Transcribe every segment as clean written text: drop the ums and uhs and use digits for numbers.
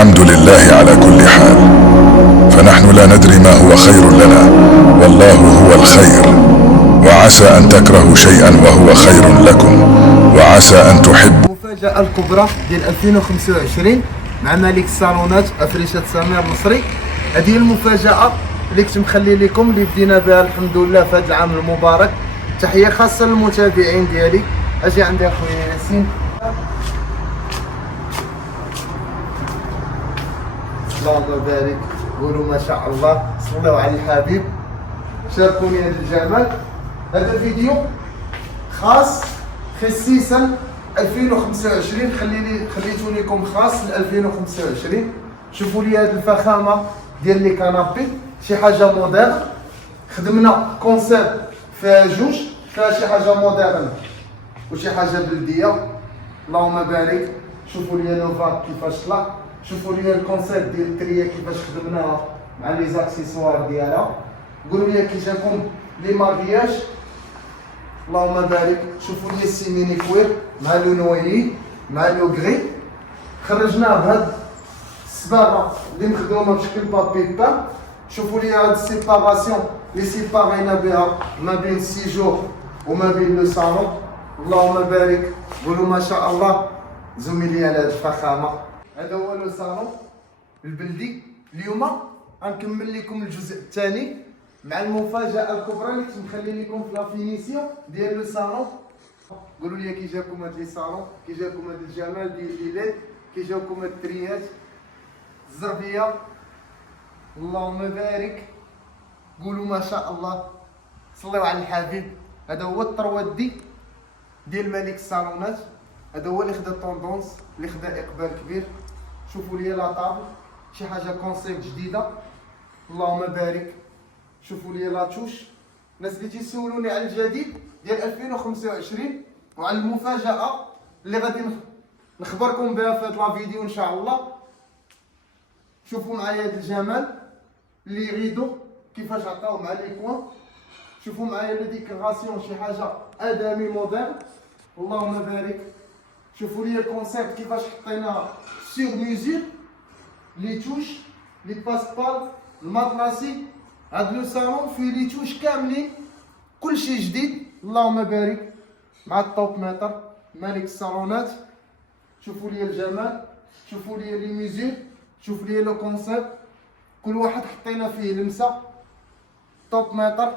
الحمد لله على كل حال، فنحن لا ندري ما هو خير لنا، والله هو الخير. وعسى أن تكرهوا شيئا وهو خير لكم، وعسى أن تحبوا. المفاجأة الكبرى ديال 2025 مع ملك الصالونات أفرشة سمير مصري. هذه المفاجأة اللي كنت مخلي لكم، اللي بدينا بها الحمد لله في هذا العام المبارك. تحية خاصة للمتابعين ديالي. اجي عندي اخويا ياسين. اللهم بارك، قولوا ما شاء الله، صلوا على الحبيب، شاركوني هذا الجمال. هذا الفيديو خاص خصيصا 2025، خليته لكم خاص ل 2025. شوفوا لي هذه الفخامه ديال لي كانابي، شي حاجه موديرن. خدمنا كونسيبت فيها جوج، فيها شي حاجه موديرن وشي حاجه بلديه. اللهم بارك. شوفوا لي نوفا كيفاش طلع، شوفوا لي الكونسيبت ديال التريه كيفاش خدمناها مع لي زاكسيسوار ديالها. قولوا لي كي جاكم لي مارياج. اللهم بارك. شوفوا لي السيميني كوير مع لو نويي مع لو غري. خرجناه بهاد الصباغه اللي مخدومه بشكل بابي بان. شوفوا لي هاد السيباراسيون اللي سيبارينا بها ما بين السيجور وما بين لو صالون. اللهم بارك. قولوا ما شاء الله. زميلي على هاد الفخامه. هذا هو لو صالون البلدي. اليوم غنكمل لكم الجزء الثاني مع المفاجأة الكبرى اللي كنت مخلي لكم في لافينيسيون ديال لو صالون. قولوا لي كي جاكم هاد لي صالون، كي جاكم هاد الجمال ديال لي ليد، كي جاكم هاد التريات الزربيه. اللهم بارك. قولوا ما شاء الله، صلوا على الحبيب. هذا هو الطروادي ديال ملك الصالونات. هذا هو اللي خدا طوندونس، اللي خدا اقبال كبير. شوفوا لي لا طابل، شي حاجه كونسيبت جديده. اللهم بارك. شوفوا لي لا توش. الناس اللي تيسولوني على الجديد ديال 2025 وعلى المفاجاه اللي غادي نخبركم بها في هذا لا فيديو ان شاء الله. شوفوا معايا هذا الجمال اللي ريدو كيفاش عطاو مع لي كوان. شوفوا معايا لي ديكوراسيون، شي حاجه ادمي مودرن. اللهم بارك. شوفوا لي الكونسيبت كيفاش حطيناه سيغ ميزور، لي توش، لي باسبال، الماطلاسي. هاد لو صالون فيه لي توش كاملين، كلشي جديد. اللهم بارك. مع الطوب متر ملك الصالونات. شوفوا لي الجمال، شوفوا لي لي ميزور، شوفوا لي لو كونسيبت، كل واحد حطينا فيه لمسه. طوب متر.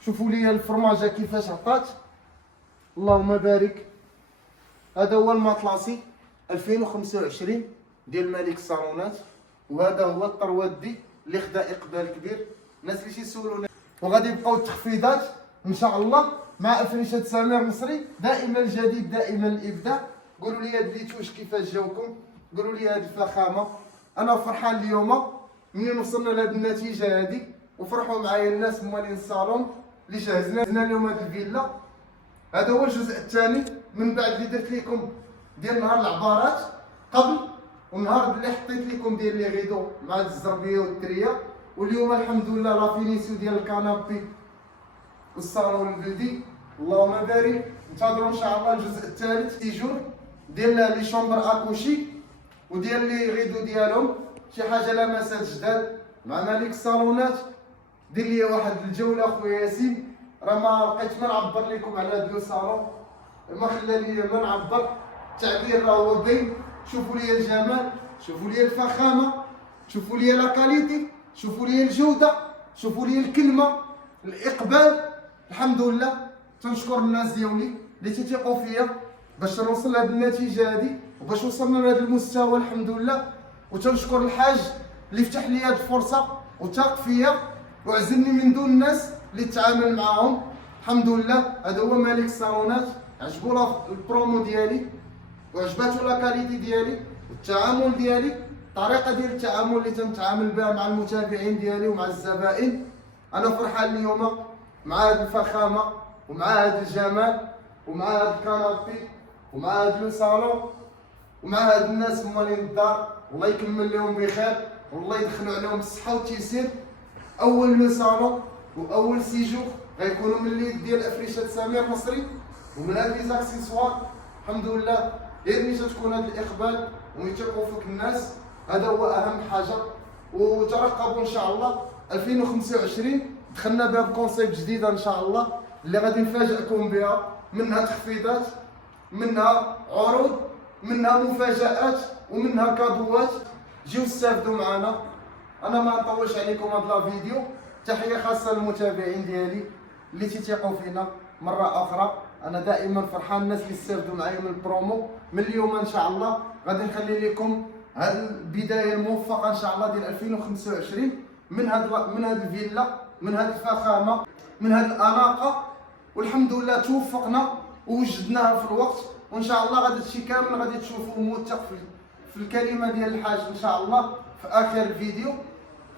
شوفوا لي الفرماجه كيفاش عطات. اللهم بارك. هذا هو الماطلاسي 2025 ديال ملك الصالونات. وهذا هو الطروادي اللي خدا اقبال كبير. الناس اللي تيسولونا، وغادي يبقاو التخفيضات ان شاء الله مع افرشة سمير مصري. دائما الجديد، دائما الابداع. قولوا لي هاد لي توش كيفاش جاوكم، قولوا لي هاد الفخامه. انا فرحان اليوم منين وصلنا لهاد النتيجه هادي، وفرحوا معايا الناس موالين الصالون اللي جهزنا لهم هاد الفيلا. هذا هو الجزء الثاني من بعد اللي درت لكم ديال نهار العبارات قبل، والنهار اللي حطيت لكم ديال لي غيدو مع الزربيه والتريه. واليوم الحمد لله لا فينيسيو ديال الكانابي والصالون البلدي. اللهم بارك. انتظروا ان شاء الله الجزء الثالث تيجور ديال لي شومبر اكوشي وديال لي غيدو ديالهم، شي حاجه لمسات جداد مع ملك الصالونات. دير لي واحد الجوله اخويا ياسين، راه ما بقيت ما نعبر لكم على هذا لو صالون، ما خلى لي ما نعبر. التعبير راه هو باين. شوفوا لي الجمال، شوفوا لي الفخامه، شوفوا لي لا كاليتي، شوفوا لي الجوده، شوفوا لي الكلمه، الاقبال. الحمد لله. تنشكر الناس ديالي اللي تيثقوا فيا باش نوصل لهاد النتيجه هادي وباش وصلنا لهذا المستوى الحمد لله. وتنشكر الحاج اللي فتح لي هاد الفرصه وثاق فيا وعزلني من دون الناس اللي تعامل معاهم. الحمد لله. هذا هو ملك الصالونات. عجبو البرومو ديالي وعجباتو لا كاليتي ديالي والتعامل ديالي، الطريقه ديال التعامل اللي تنتعامل بها مع المتابعين ديالي ومع الزبائن. انا فرحان اليوم مع هذه الفخامه ومع هذا الجمال ومع هذا الكانابي ومع هذا لو صالون ومع هاد الناس موالين الدار. الله يكمل لهم بخير والله يدخلوا عليهم الصحه والتيسير. اول لو صالون واول سيجور غيكونوا من اليد ديال افرشة سمير مصري ومن هاد لي زاكسيسوار. الحمد لله. غير ملي تكون هاد الاقبال ويثقوا فيك الناس، هذا هو اهم حاجه. وترقبوا ان شاء الله 2025 دخلنا بها بكونسيبت جديده ان شاء الله اللي غادي نفاجئكم بها، منها تخفيضات، منها عروض، منها مفاجآت، ومنها كادوات. جيو استافدوا معنا. انا ما نطولش عليكم هذا لا فيديو. تحيه خاصه للمتابعين ديالي اللي تيثقوا فينا مره اخرى. انا دائما فرحان الناس اللي استافدوا معايا من البرومو. من اليوم ان شاء الله غادي نخلي لكم هذه البدايه الموفقه ان شاء الله ديال 2025 من هذه الفيلا، من هذه الفخامه، من هذه الاناقه. والحمد لله توفقنا ووجدناها في الوقت، وان شاء الله غادي هادشي كامل غادي تشوفوه موثق في الكلمه ديال الحاج ان شاء الله في اخر الفيديو.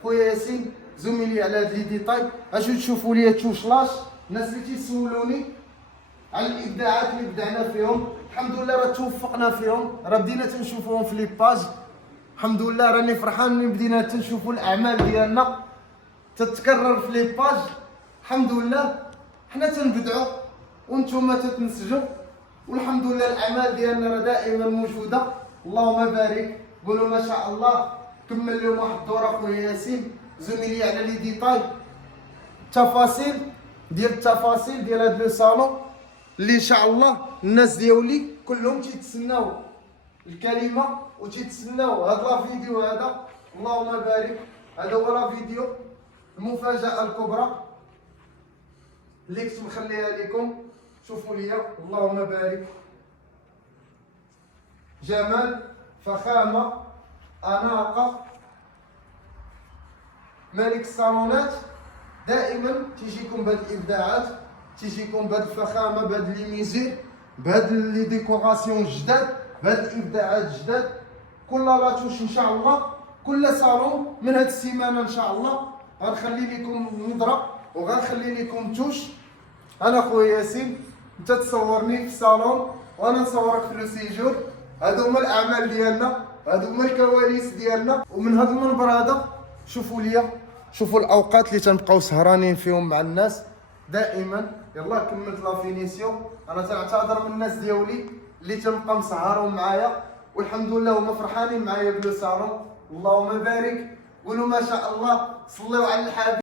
خويا ياسين زميلي على هاد لي ديتاي، اجيو تشوفوا لي التوشلاش. الناس اللي تيسولوني على الابداعات اللي بدعنا فيهم، الحمد لله راه توفقنا فيهم، راه بدينا تنشوفوهم في لي باج. الحمد لله راني فرحان ملي بدينا تنشوفوا الاعمال ديالنا تتكرر في لي باج. الحمد لله حنا تنبدعوا وانتم تتنسجوا، والحمد لله الاعمال ديالنا راه دائما موجوده. اللهم بارك، قولوا ما شاء الله. كمل اليوم واحد الدوره خويا ياسين زميلي على لي ديتاي، التفاصيل ديال هذا لو صالون اللي ان شاء الله الناس ديالي كلهم تيتسناو الكلمه وتيتسناو هذا لا فيديو هذا. اللهم بارك، هذا هو لا فيديو المفاجاه الكبرى اللي كنت مخليها لكم. شوفوا ليا، اللهم بارك، جمال، فخامه، اناقه. مالك الصالونات دائما تيجيكم بهاد الابداعات، تيجيكم بهاد الفخامه، بهاد لي ميزير، بهاد لي ديكوراسيون جداد، بهاد الابداعات جداد. كل لاتوش ان شاء الله، كل صالون من هاد السيمانه ان شاء الله غنخلي لكم نظره وغنخلي لكم توش. انا خويا ياسين، انت تصورني في الصالون وانا نصورك في لو سيجور. هادو هما الاعمال ديالنا، هادو هما الكواليس ديالنا. ومن هاد المنبر هذا شوفوا ليا، شوفوا الاوقات اللي تنبقاو سهرانين فيهم مع الناس دائما. يلا كملت لا فينيسيون. انا تنعتذر من الناس ديالي اللي تنبقى مسهرهم معايا، والحمد لله هما فرحانين معايا بلو صالون. اللهم بارك، قولوا ما شاء الله. صليوا على الحبيب.